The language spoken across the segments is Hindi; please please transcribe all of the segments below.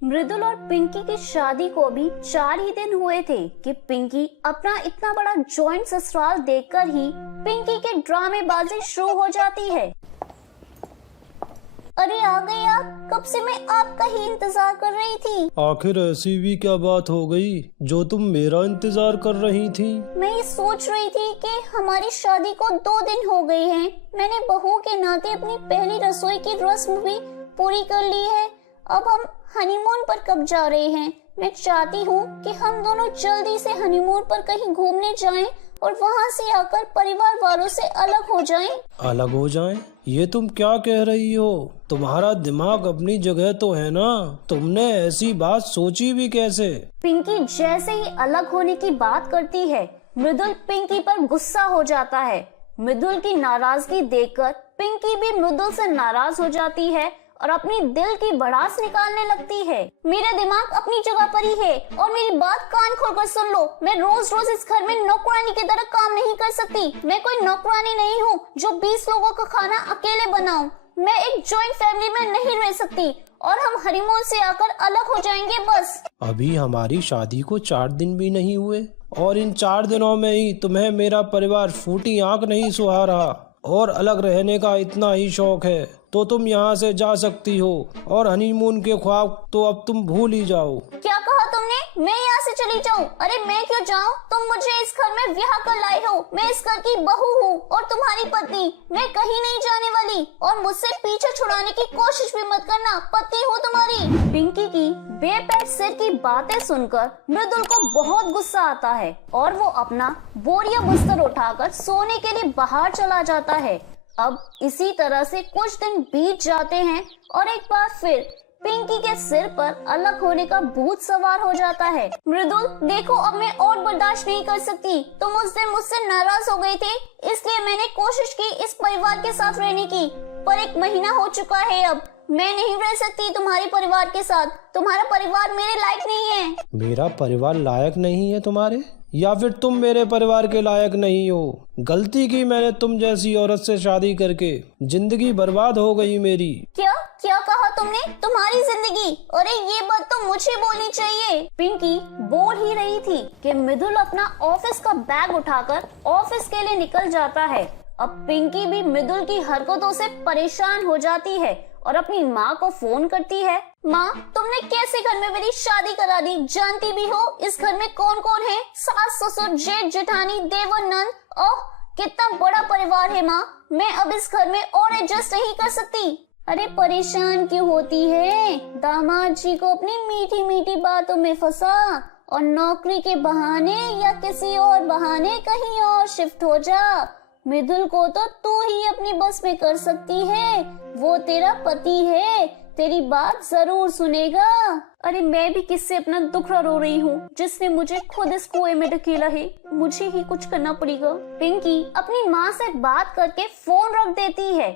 मृदुल और पिंकी की शादी को भी 4 ही दिन हुए थे कि पिंकी अपना इतना बड़ा जॉइंट ससुराल देखकर ही पिंकी के ड्रामेबाजी शुरू हो जाती है। अरे आ गए आप, कब से मैं आपका ही इंतजार कर रही थी। आखिर ऐसी भी क्या बात हो गई जो तुम मेरा इंतजार कर रही थी? मैं ये सोच रही थी कि हमारी शादी को 2 दिन हो गए हैं। मैंने बहू के नाते अपनी पहली रसोई की रस्म भी पूरी कर ली है। अब हम हनीमून पर कब जा रहे हैं। मैं चाहती हूँ कि हम दोनों जल्दी से हनीमून पर कहीं घूमने जाएं और वहाँ से आकर परिवार वालों से अलग हो जाएं। अलग हो जाएं? ये तुम क्या कह रही हो? तुम्हारा दिमाग अपनी जगह तो है ना? तुमने ऐसी बात सोची भी कैसे? पिंकी जैसे ही अलग होने की बात करती है, मृदुल पिंकी पर गुस्सा हो जाता है। मृदुल की नाराजगी देखकर पिंकी भी मृदुल से नाराज हो जाती है और अपनी दिल की भड़ास निकालने लगती है। मेरा दिमाग अपनी जगह पर ही है और मेरी बात कान खोलकर सुन लो। मैं रोज रोज इस घर में नौकरानी की तरह काम नहीं कर सकती। मैं कोई नौकरानी नहीं हूँ जो 20 लोगों का खाना अकेले बनाऊं। मैं एक जॉइंट फैमिली में नहीं रह सकती और हम हनीमून से आकर अलग हो जाएंगे बस। अभी हमारी शादी को 4 दिन भी नहीं हुए और इन 4 दिनों में ही तुम्हें मेरा परिवार फूटी आंख नहीं सुहा रहा और अलग रहने का इतना ही शौक है तो तुम यहाँ से जा सकती हो और हनीमून के ख्वाब तो अब तुम भूल ही जाओ। क्या कहा तुमने? मैं यहाँ से चली जाऊँ? अरे मैं क्यों जाऊँ? तुम मुझे इस घर में ब्याह कर लाए हो। मैं इस घर की बहू हूँ और तुम्हारी पत्नी। मैं कहीं नहीं जाने वाली और मुझसे पीछे छुड़ाने की कोशिश भी मत करना। पत्नी हूँ तुम्हारी। पिंकी की बेपैठ सिर की बातें सुनकर मृदुल को बहुत गुस्सा आता है और वो अपना बोरिया बिस्तर उठाकर सोने के लिए बाहर चला जाता है। अब इसी तरह से कुछ दिन बीत जाते हैं और एक बार फिर पिंकी के सिर पर अलग होने का भूत सवार हो जाता है। मृदुल देखो, अब मैं और बर्दाश्त नहीं कर सकती। तुम उस दिन मुझसे नाराज हो गई थी, इसलिए मैंने कोशिश की इस परिवार के साथ रहने की, पर 1 महीना हो चुका है। अब मैं नहीं रह सकती तुम्हारे परिवार के साथ। तुम्हारा परिवार मेरे लायक नहीं है। मेरा परिवार लायक नहीं है तुम्हारे, या फिर तुम मेरे परिवार के लायक नहीं हो? गलती की मैंने तुम जैसी औरत से शादी करके, जिंदगी बर्बाद हो गई मेरी। क्या क्या कहा तुमने? तुम्हारी जिंदगी? अरे ये बात तो मुझे बोलनी चाहिए। पिंकी बोल ही रही थी कि मृदुल अपना ऑफिस का बैग उठाकर ऑफिस के लिए निकल जाता है। अब पिंकी भी मृदुल की हरकतों से परेशान हो जाती है और अपनी माँ को फोन करती है। माँ, तुमने कैसे घर में मेरी शादी करा दी? जानती भी हो इस घर में कौन कौन है? सास, ससुर, जेठ, जेठानी, देवर, नंद। ओह, कितना बड़ा परिवार है माँ। मैं अब इस घर में और एडजस्ट नहीं कर सकती। अरे परेशान क्यों होती है? दामाद जी को अपनी मीठी मीठी बातों में फंसा और नौकरी के बहाने या किसी और बहाने कहीं और शिफ्ट हो जा। मृदुल को तो तू ही अपनी बस में कर सकती है। वो तेरा पति है, तेरी बात जरूर सुनेगा। अरे मैं भी किससे अपना दुख रो रही हूँ जिसने मुझे खुद इस कुएं में ढकेला है। मुझे ही कुछ करना पड़ेगा। पिंकी अपनी माँ से बात करके फोन रख देती है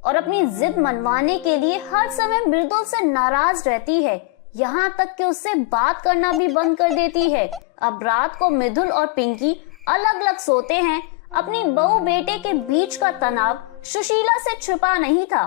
और अपनी जिद मनवाने के लिए हर समय मृदुल से नाराज रहती है। यहाँ तक कि उससे बात करना भी बंद कर देती है। अब रात को मृदुल और पिंकी अलग अलग सोते हैं। अपनी बहू बेटे के बीच का तनाव सुशीला से छुपा नहीं था।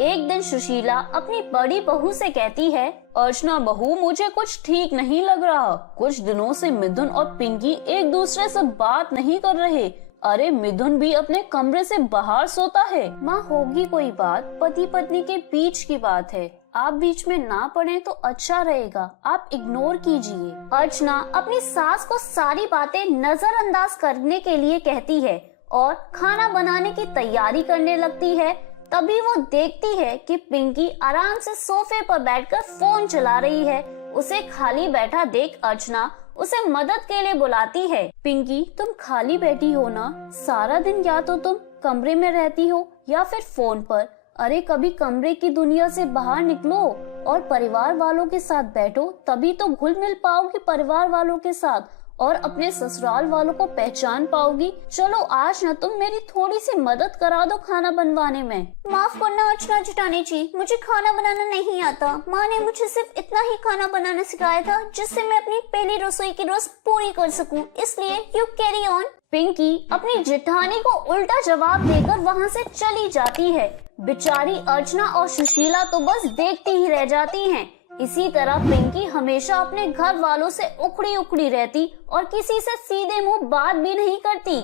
एक दिन सुशीला अपनी बड़ी बहू से कहती है, अर्चना बहू, मुझे कुछ ठीक नहीं लग रहा। कुछ दिनों से मिथुन और पिंकी एक दूसरे से बात नहीं कर रहे। अरे मिथुन भी अपने कमरे से बाहर सोता है। माँ, होगी कोई बात, पति पत्नी के बीच की बात है। आप बीच में ना पड़े तो अच्छा रहेगा, आप इग्नोर कीजिए। अर्चना अपनी सास को सारी बातें नजरअंदाज करने के लिए कहती है और खाना बनाने की तैयारी करने लगती है। तभी वो देखती है कि पिंकी आराम से सोफे पर बैठकर फोन चला रही है। उसे खाली बैठा देख अर्चना उसे मदद के लिए बुलाती है। पिंकी, तुम खाली बैठी हो ना? सारा दिन या तो तुम कमरे में रहती हो या फिर फोन पर। अरे कभी कमरे की दुनिया से बाहर निकलो और परिवार वालों के साथ बैठो, तभी तो घुल मिल पाओगे परिवार वालों के साथ और अपने ससुराल वालों को पहचान पाओगी। चलो आज ना तुम मेरी थोड़ी सी मदद करा दो खाना बनवाने में। माफ करना अर्चना जेठानी जी, मुझे खाना बनाना नहीं आता। माँ ने मुझे सिर्फ इतना ही खाना बनाना सिखाया था जिससे मैं अपनी पहली रसोई की रोज पूरी कर सकूं। इसलिए यू कैरी ऑन। पिंकी अपनी जेठानी को उल्टा जवाब देकर वहाँ से चली जाती है। बेचारी अर्चना और सुशीला तो बस देखती ही रह जाती हैं। इसी तरह पिंकी हमेशा अपने घर वालों से उखड़ी उखड़ी रहती और किसी से सीधे मुंह बात भी नहीं करती।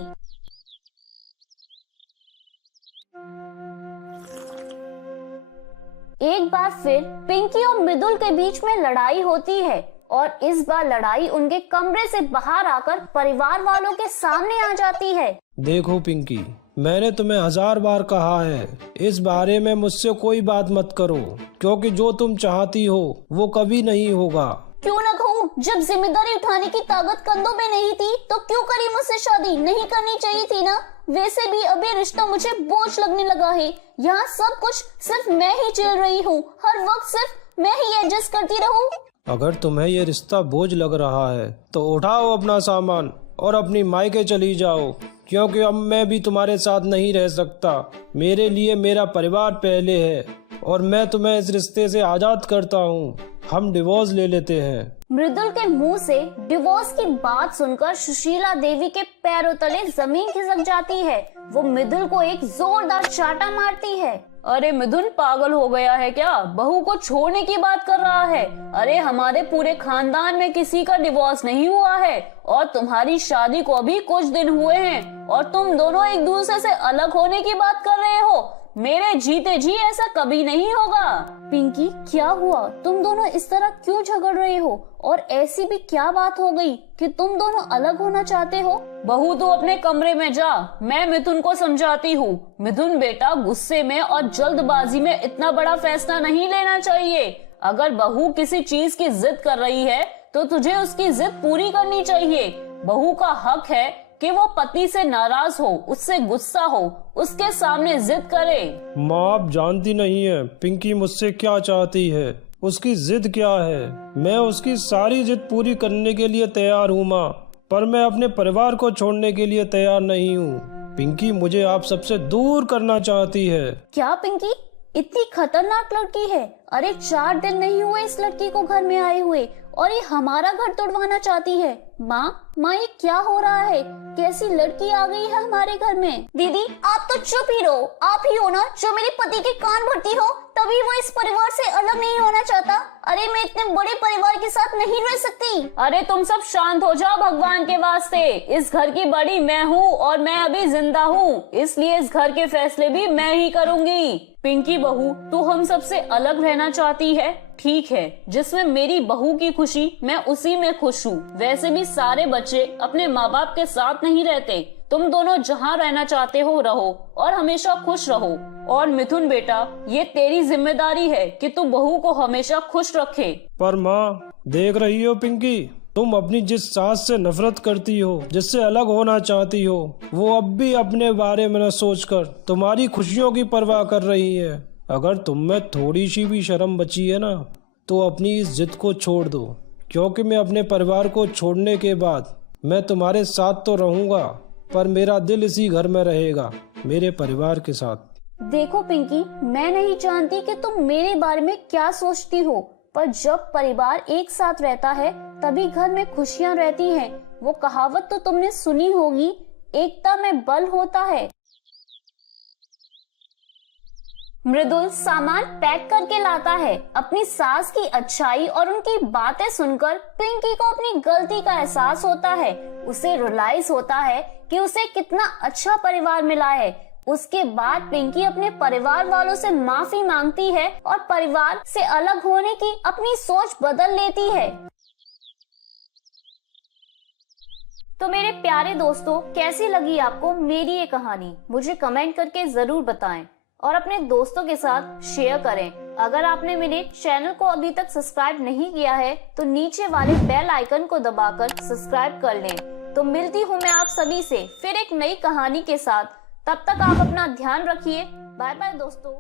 एक बार फिर पिंकी और मृदुल के बीच में लड़ाई होती है और इस बार लड़ाई उनके कमरे से बाहर आकर परिवार वालों के सामने आ जाती है। देखो पिंकी, मैंने तुम्हें 1000 बार कहा है, इस बारे में मुझसे कोई बात मत करो, क्योंकि जो तुम चाहती हो वो कभी नहीं होगा। क्यों न कहूँ, जब जिम्मेदारी उठाने की ताकत कंधों पे नहीं थी तो क्यों करी मुझसे शादी? नहीं करनी चाहिए थी ना। वैसे भी अब ये रिश्ता मुझे बोझ लगने लगा है। यहाँ सब कुछ सिर्फ मैं ही झेल रही हूँ, हर वक्त सिर्फ मैं ही एडजस्ट करती रहूँ। अगर तुम्हें ये रिश्ता बोझ लग रहा है तो उठाओ अपना सामान और अपनी मायके चली जाओ, क्योंकि अब मैं भी तुम्हारे साथ नहीं रह सकता। मेरे लिए मेरा परिवार पहले है और मैं तुम्हें इस रिश्ते से आजाद करता हूँ। हम डिवोर्स ले लेते हैं। मृदुल के मुंह से डिवोर्स की बात सुनकर सुशीला देवी के पैरों तले जमीन खिसक जाती है। वो मृदुल को एक जोरदार चाटा मारती है। अरे मिथुन पागल हो गया है क्या? बहू को छोड़ने की बात कर रहा है। अरे हमारे पूरे खानदान में किसी का डिवोर्स नहीं हुआ है और तुम्हारी शादी को अभी कुछ दिन हुए हैं और तुम दोनों एक दूसरे से अलग होने की बात कर रहे हो। मेरे जीते जी ऐसा कभी नहीं होगा। पिंकी क्या हुआ? तुम दोनों इस तरह क्यों झगड़ रहे हो? और ऐसी भी क्या बात हो गई कि तुम दोनों अलग होना चाहते हो? बहू तू अपने कमरे में जा, मैं मिथुन को समझाती हूँ। मिथुन बेटा, गुस्से में और जल्दबाजी में इतना बड़ा फैसला नहीं लेना चाहिए। अगर बहू किसी चीज की जिद कर रही है तो तुझे उसकी जिद पूरी करनी चाहिए। बहू का हक है कि वो पति से नाराज हो, उससे गुस्सा हो, उसके सामने जिद करे। माँ आप जानती नहीं है पिंकी मुझसे क्या चाहती है, उसकी जिद क्या है। मैं उसकी सारी जिद पूरी करने के लिए तैयार हूँ माँ, पर मैं अपने परिवार को छोड़ने के लिए तैयार नहीं हूँ। पिंकी मुझे आप सबसे दूर करना चाहती है। क्या पिंकी इतनी खतरनाक लड़की है? अरे 4 दिन नहीं हुए इस लड़की को घर में आए हुए और ये हमारा घर तोड़वाना चाहती है। माँ ये क्या हो रहा है? कैसी लड़की आ गई है हमारे घर में? दीदी आप तो चुप ही रहो। आप ही हो ना जो मेरे पति के कान भरती हो, तभी वो इस परिवार से अलग नहीं होना चाहता। अरे मैं इतने बड़े परिवार के साथ नहीं रह सकती। अरे तुम सब शांत हो जाओ भगवान के वास्ते। इस घर की बड़ी मैं हूँ और मैं अभी जिंदा हूँ, इसलिए इस घर के फैसले भी मैं ही करूँगी। पिंकी बहू तू हम सबसे अलग रहना चाहती है, ठीक है। जिसमें मेरी बहू की खुशी मैं उसी में खुश हूँ। वैसे भी सारे बच्चे अपने माँ बाप के साथ नहीं रहते। तुम दोनों जहाँ रहना चाहते हो रहो और हमेशा खुश रहो। और मिथुन बेटा ये तेरी जिम्मेदारी है कि तू बहू को हमेशा खुश रखे। पर माँ देख रही हो पिंकी, तुम अपनी जिस सास से नफरत करती हो, जिससे अलग होना चाहती हो, वो अब भी अपने बारे में न सोचकर तुम्हारी खुशियों की परवाह कर रही है। अगर तुम में थोड़ी सी भी शर्म बची है ना तो अपनी इस जिद को छोड़ दो, क्योंकि मैं अपने परिवार को छोड़ने के बाद मैं तुम्हारे साथ तो रहूंगा, पर मेरा दिल इसी घर में रहेगा, मेरे परिवार के साथ। देखो पिंकी, मैं नहीं जानती कि तुम मेरे बारे में क्या सोचती हो, पर जब परिवार एक साथ रहता है तभी घर में खुशियाँ रहती हैं। वो कहावत तो तुमने सुनी होगी, एकता में बल होता है। मृदुल सामान पैक करके लाता है। अपनी सास की अच्छाई और उनकी बातें सुनकर पिंकी को अपनी गलती का एहसास होता है। उसे रियलाइज होता है कि उसे कितना अच्छा परिवार मिला है। उसके बाद पिंकी अपने परिवार वालों से माफी मांगती है और परिवार से अलग होने की अपनी सोच बदल लेती है। तो मेरे प्यारे दोस्तों, कैसी लगी आपको मेरी ये कहानी? मुझे कमेंट करके जरूर बताएं और अपने दोस्तों के साथ शेयर करें। अगर आपने मेरे चैनल को अभी तक सब्सक्राइब नहीं किया है तो नीचे वाले बेल आइकन को दबाकर सब्सक्राइब कर लें। तो मिलती हूँ मैं आप सभी से फिर एक नई कहानी के साथ। तब तक आप अपना ध्यान रखिए। बाय बाय दोस्तों।